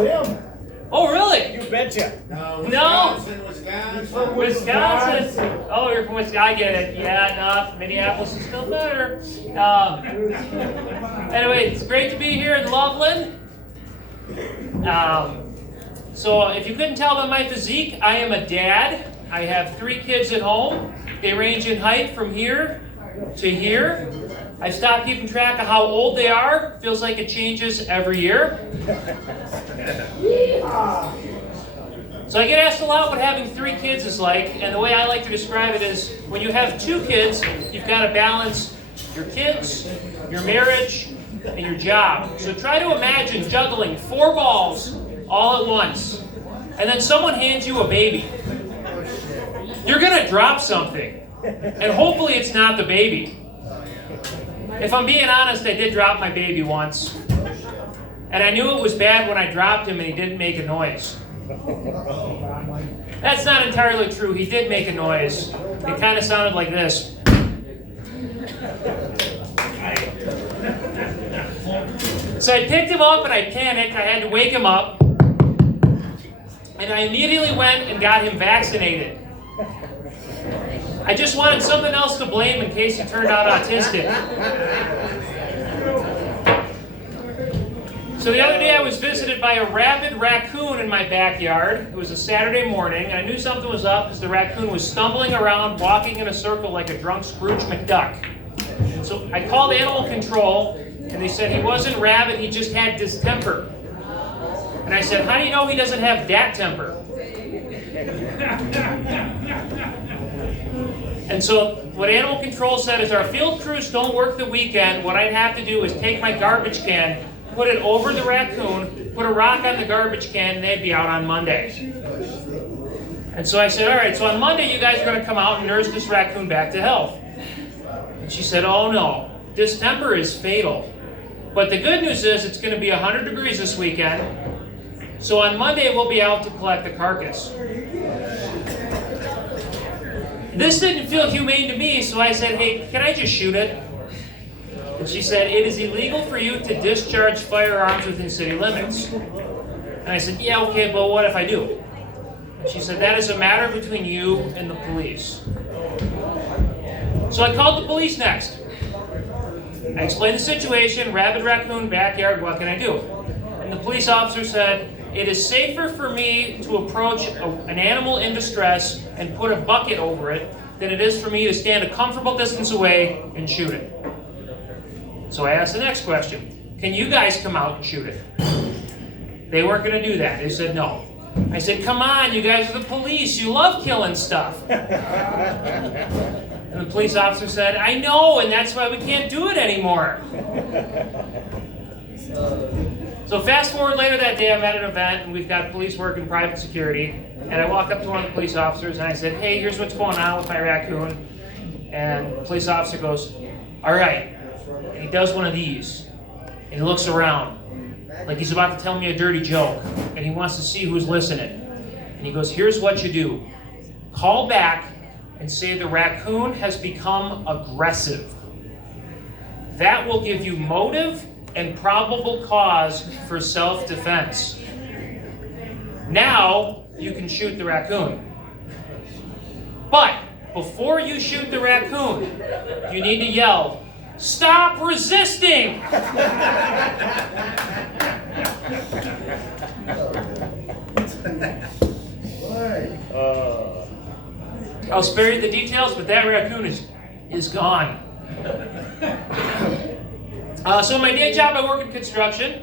Him. Oh, really? You betcha. No. Wisconsin. Oh, you're from Wisconsin. I get it. Yeah, no, Minneapolis is still better. Anyway, it's great to be here in Loveland. So if you couldn't tell by my physique, I am a dad. I have 3 kids at home. They range in height from here to here. I stopped keeping track of how old they are. Feels like it changes every year. So I get asked a lot what having 3 kids is like, and the way I like to describe it is when you have 2 kids, you've got to balance your kids, your marriage, and your job. So try to imagine juggling 4 balls all at once, and then someone hands you a baby. You're going to drop something, and hopefully it's not the baby. If I'm being honest, I did drop my baby once, and I knew it was bad when I dropped him and he didn't make a noise. That's not entirely true. He did make a noise. It kind of sounded like this. So I picked him up and I panicked. I had to wake him up. And I immediately went and got him vaccinated. I just wanted something else to blame in case he turned out autistic. So the other day I was visited by a rabid raccoon in my backyard. It was a Saturday morning, and I knew something was up because the raccoon was stumbling around, walking in a circle like a drunk Scrooge McDuck. So I called animal control, and they said he wasn't rabid, he just had distemper. And I said, how do you know he doesn't have dat temper? And so what animal control said is our field crews don't work the weekend. What I'd have to do is take my garbage can, put it over the raccoon, put a rock on the garbage can, and they'd be out on Monday. And so I said, all right, so on Monday you guys are going to come out and nurse this raccoon back to health. And she said, oh no, distemper is fatal. But the good news is it's going to be 100 degrees this weekend. So on Monday we'll be out to collect the carcass. This didn't feel humane to me, so I said, hey, can I just shoot it? And she said, it is illegal for you to discharge firearms within city limits. And I said, yeah, okay, but what if I do? And she said, that is a matter between you and the police. So I called the police next. I explained the situation, rabid raccoon, backyard, what can I do? And the police officer said, it is safer for me to approach an animal in distress and put a bucket over it than it is for me to stand a comfortable distance away and shoot it. So I asked the next question, can you guys come out and shoot it? They weren't going to do that. They said no. I said, come on, you guys are the police. You love killing stuff. And the police officer said, I know, and that's why we can't do it anymore. So fast forward later that day, I'm at an event, and we've got police working private security. And I walk up to one of the police officers, and I said, hey, here's what's going on with my raccoon. And the police officer goes, all right. And he does one of these. And he looks around, like he's about to tell me a dirty joke. And he wants to see who's listening. And he goes, here's what you do. Call back and say the raccoon has become aggressive. That will give you motive and probable cause for self-defense. Now, you can shoot the raccoon. But before you shoot the raccoon, you need to yell, stop resisting! I'll spare you the details, but that raccoon is gone. So my day job, I work in construction,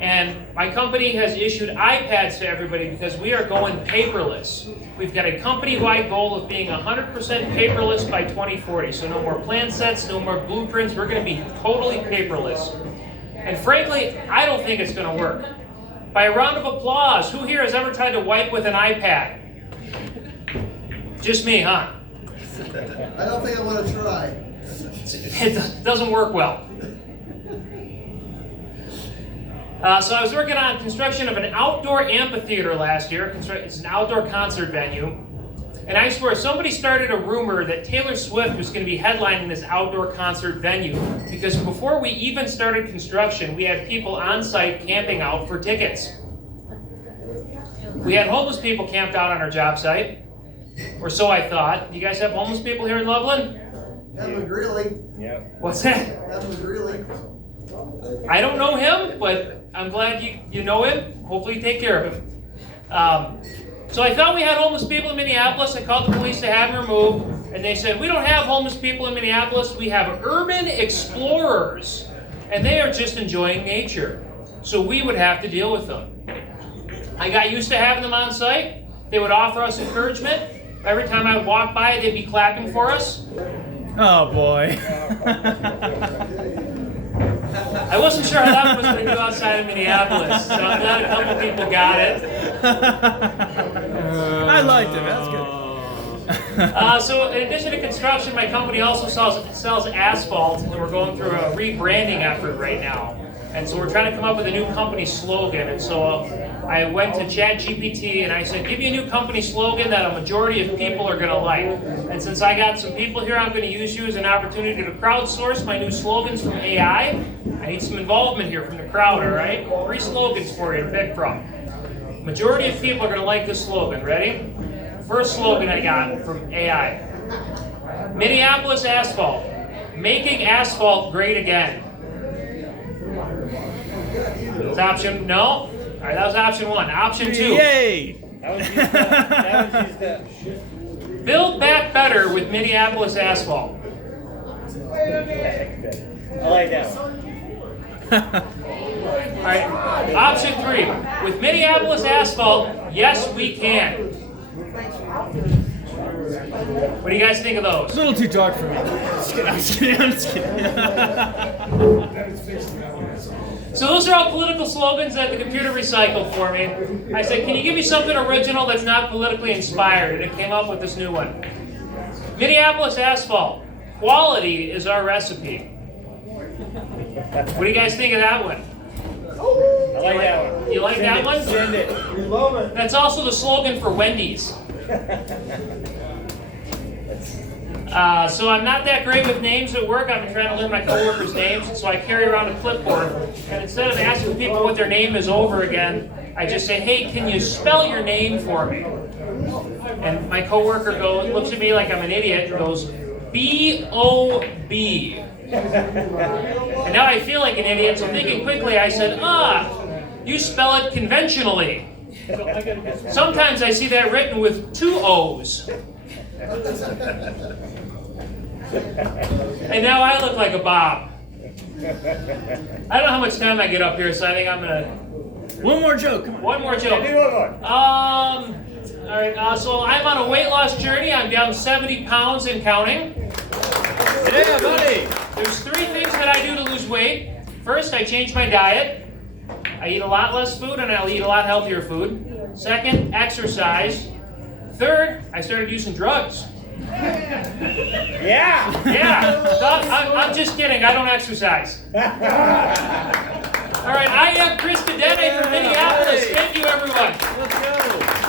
and my company has issued iPads to everybody because we are going paperless. We've got a company-wide goal of being 100% paperless by 2040. So no more plan sets, no more blueprints. We're going to be totally paperless. And frankly, I don't think it's going to work. By a round of applause, who here has ever tried to wipe with an iPad? Just me, huh? I don't think I want to try. It doesn't work well. So I was working on construction of an outdoor amphitheater last year. It's an outdoor concert venue. And I swear, somebody started a rumor that Taylor Swift was going to be headlining this outdoor concert venue. Because before we even started construction, we had people on site camping out for tickets. we had homeless people camped out on our job site, or so I thought. You guys have homeless people here in Loveland? Edward Greeley. What's that? Edward Greeley. I don't know him, but I'm glad you know him. Hopefully you take care of him. So I thought we had homeless people in Minneapolis. I called the police to have them removed, and they said, we don't have homeless people in Minneapolis. We have urban explorers, and they are just enjoying nature. So we would have to deal with them. I got used to having them on site. They would offer us encouragement. Every time I would walk by, they'd be clapping for us. Oh boy. I wasn't sure how that was going to do outside of Minneapolis, so I'm glad a couple people got it. I liked it. That's good. So in addition to construction, my company also sells asphalt, and we're going through a rebranding effort right now. And so we're trying to come up with a new company slogan. And so I went to ChatGPT and I said, give me a new company slogan that a majority of people are going to like. And since I got some people here, I'm going to use you as an opportunity to crowdsource my new slogans from AI. I need some involvement here from the crowd, all right? 3 slogans for you to pick from. Majority of people are going to like this slogan. Ready? First slogan I got from AI. Minneapolis asphalt. Making asphalt great again. That's option, no? All right, that was option 1. Option 2. Yay! That was used that. Build back better with Minneapolis asphalt. I like that one. All right, option 3. With Minneapolis asphalt, yes, we can. What do you guys think of A those? little too dark for me. I'm just kidding. So those are all political slogans that the computer recycled for me. I said, can you give me something original that's not politically inspired? And it came up with this new one. Minneapolis asphalt. Quality is our recipe. What do you guys think of that one? I like that one. You like that one? Send it. We love it. That's also the slogan for Wendy's. So I'm not that great with names at work. I've been trying to learn my coworkers' names, so I carry around a clipboard. And instead of asking people what their name is over again, I just say, hey, can you spell your name for me? And my coworker looks at me like I'm an idiot and goes, B-O-B. And now I feel like an idiot, so thinking quickly, I said, you spell it conventionally. Sometimes I see that written with 2 O's. And now I look like a Bob. I don't know how much time I get up here, so I think I'm gonna. One more joke. Come on. One more joke. Do one more. All right. So I'm on a weight loss journey. I'm down 70 pounds and counting. Yeah, buddy. There's 3 things that I do to lose weight. First, I change my diet. I eat a lot less food, and I'll eat a lot healthier food. Second, exercise. Third, I started using drugs. Yeah. Yeah. I'm just kidding. I don't exercise. All right. I am Chris Cadette from Minneapolis. Thank you, everyone. Let's go.